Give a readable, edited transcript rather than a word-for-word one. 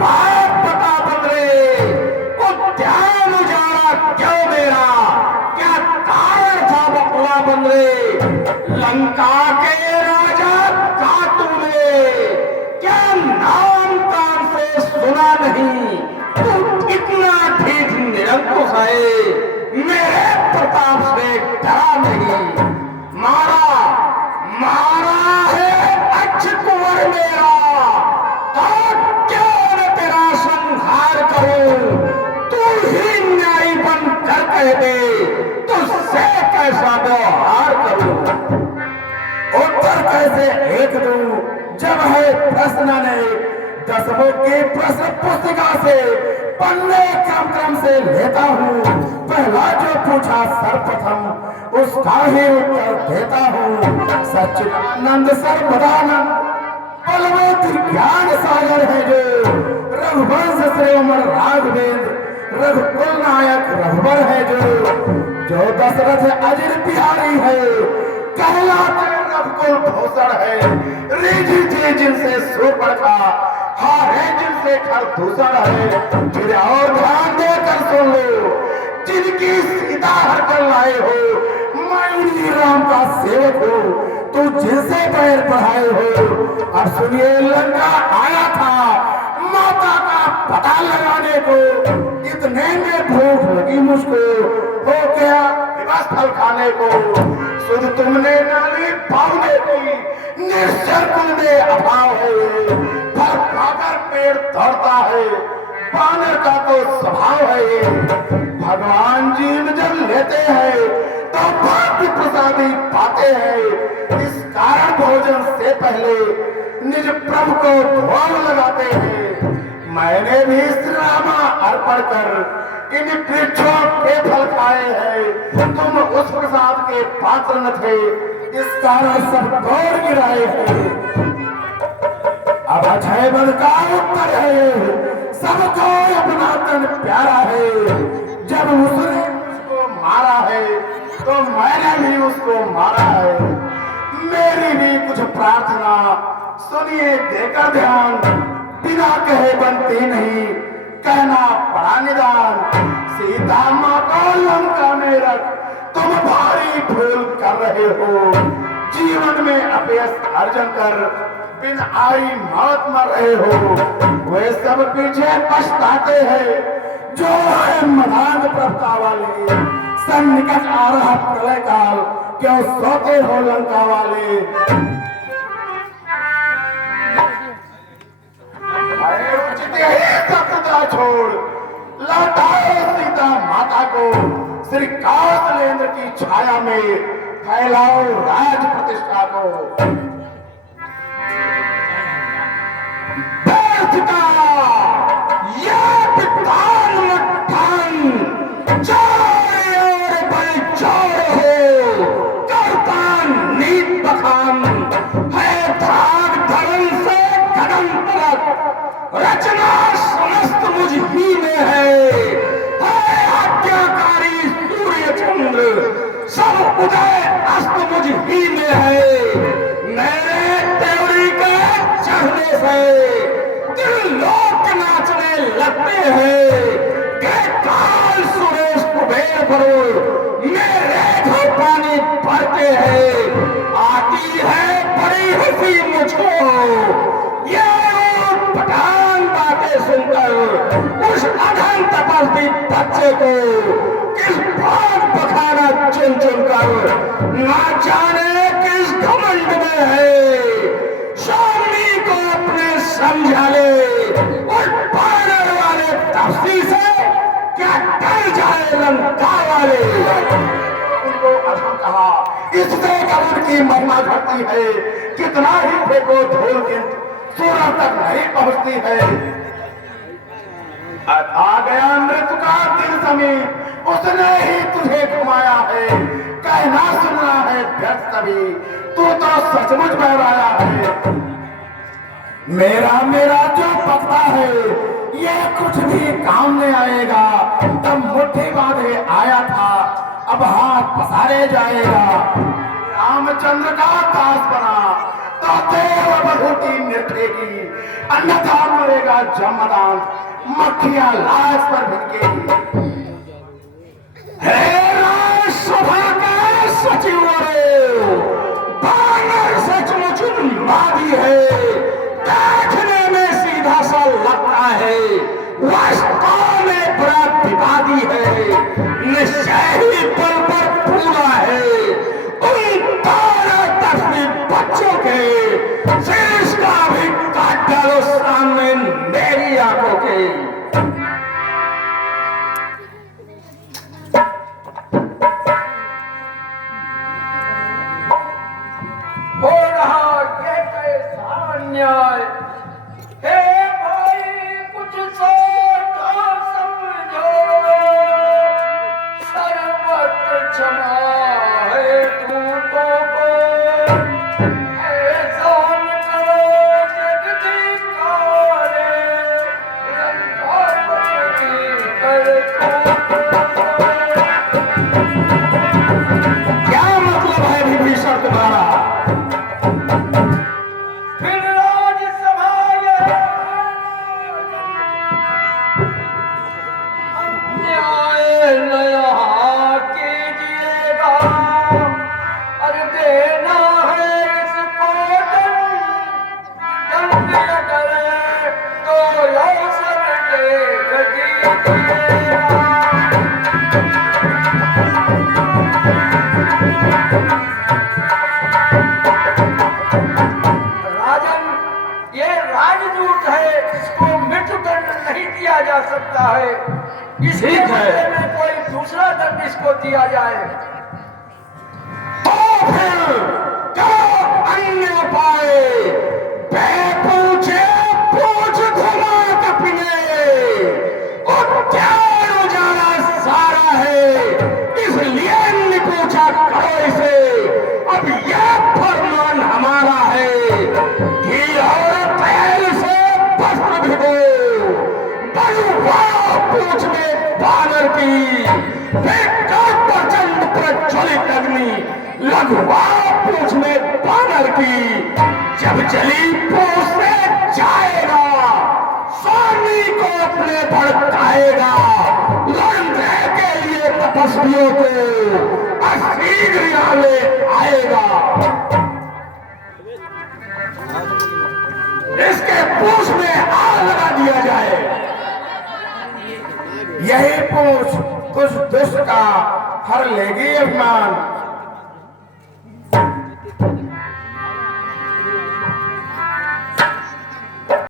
बात बता बंदरे, उद्यान उजाड़ा क्यों मेरा, क्या कारण था बकुआ बंदरे, लंका के राजा का तूने क्या नाम कान से सुना नहीं, तू इतना ठीक निरंकुश है, मेरे प्रताप से डरा नहीं, मारा मारा है अक्ष कुंवर मेरा, तो क्यों न तेरा संहार करूं, तू ही न्यायी बन कर कह दे, तुझसे कैसा व्यवहार करूं, उत्तर कैसे एक दूं, जब है प्रश्न अनेक, दसवों की प्रश्न पुस्तिका से पन्ने क्रम क्रम से लेता हूँ, पहला जो पूछा सर्वप्रथम उसका ही उत्तर देता हूँ, सच्चिदानंद सर्वदानंद बलवंत ज्ञान सागर है जो, रघुवंश श्रेयमर राघवेंद्र रघुकुल नायक रघुवर है जो दशरथ अजिर बिहारी है, कहलाते रघुकुल भूषण है, रीझी जी जिनसे सुपरखा, हारे जिनसे खरदूषण है, फिर और ध्यान देकर सुन लो, जिनकी सीता हर कर लाए हो, मैं राम का सेवक हूँ, तू जिनसे पैर बढ़ाए हो, अब सुनिए लंका आया था माता का पता लगाने को, इतने में भूख लगी मुझको, हो गया विवश फल खाने को, सुध तुमने नाली पावने की, निश्चर कुल में अभाव है, फल खाकर पेड़ दौड़ता है, बानर का तो स्वभाव है, भगवान जीव जब लेते हैं तो भाग्य प्रसादी पाते हैं, इस कारण भोजन से पहले निज प्रभु को ढोल लगाते हैं, मैंने भी श्री रामा अर्पण कर इन वृक्षों के फल खाए हैं, तुम उस प्रसाद के पात्र न थे, इस कारण सब दौड़ गिराए हैं, अब अक्षय बल का उत्तर है, सबको अपना तन प्यारा है, जब उसने उसको मारा है तो मैंने भी उसको मारा है, मेरी भी कुछ प्रार्थना सुनिए देकर ध्यान, बिना कहे बनती नहीं, कहना पड़ा निदान, सीता माँ को लंका में रख तुम भारी भूल कर रहे हो, जीवन में अपयश अर्जन कर बिन आई मौत मर रहे हो, वे सब पीछे पछताते हैं, जो है मदान प्रभुता वाले, सन्निकट आ रहा प्रलय काल, क्यों सोते हो लंका वाले, अरे उचित ही सत्यता छोड़ लौटाओ सीता माता को, श्री कौशलेंद्र की छाया में फैलाओ राज प्रतिष्ठा को, ये पितान मठान चारों ओर बलचौर हो, करतान नीत बखान है, धाग धर्म से कदम तलक, रचना समस्त मुझ ही में है आज्ञाकारी सूर्य चंद्र, सब उदय अस्त मुझ ही में है, मेरे त्योरी के चढ़ने से लोक नाचने लगते हैं, के काल सुरेश कुबेर भरो मेरे घर पानी भरते हैं, आती है बड़ी हंसी मुझको, ये पठान बातें सुनकर उस अधम तपस्वी बच्चे को किस भाग बखाना चुन चुन कर, ना जाने किस घमंड में है, स्वामी को अपने समझा ले, और बानर वाले तपस्वी से क्या डर जाए लंका वाले, उनको अधम कहा, इससे कबर की महिमा घटती है, कितना ही फेंको धूल गिनत सूरज तक नहीं पहुंचती है, आ गया मृत्यु का दिन समीप, उसने ही तुझे घुमाया है, कहना सुनना है व्यर्थ सभी, तू तो सचमुच बहराया है, मेरा मेरा जो पकता है ये कुछ भी काम नहीं आएगा, तब मुट्ठी बांधे आया था अब हाथ पसारे जाएगा, रामचंद्र का दास बना तो देव बहुती निरखेगी, अन्यथा मरेगा जमदान, मक्खियां लाश पर भिड़केगी। हे राज्यसभा के सचिवों, बानर सचमुच उन्मादी है, देखने में सीधा सा लगता है, वास्तव में बड़ा विवादी है, निश्चय ही बल पर पूरा है। उन 12 बच्चों के शीश का भी काट डालो सामने मेरी आंखों के। हो रहा ये कैसा अन्याय, हे भाई कुछ सोचो समझो, सर्वत्र क्षमा है दूतों को, ऐसा न करो जगदीकारे, लंकापति कर क्या मतलब है विभीषण तुम्हारा? फिर राज्यसभा अन्याय नया कीजिएगा, अरे देना है इसको दंड करे तो अवसर देख दीजिएगा। राजन, ये राजदूत है, इसको मृत्युदंड नहीं दिया जा सकता है, इसके ठीक है। बदले में कोई दूसरा दंड इसको दिया जाए। तो फिर करो अन्य उपाय, पूछे पूछ घुमा कपने, उद्यान उजाला सारा है, इसलिए नहीं पूछा करो इसे। अब यह फरमान हमारा है कि और तेल से वस्त्र भिगो, बलुआ पूछ में बानर की, प्रचंड प्रज्वलित अग्नि लघुआ पूछ में बानर की, जब जली पूछ से जाएगा, स्वामी को अपने भड़काएगा, लड़ने के लिए तपस्वियों को अशीघ्र यहाँ ले आएगा। इसके पूछ में आग लगा दिया जाए। यही पूछ कुछ दुष्ट का हर लेगी अभिमान।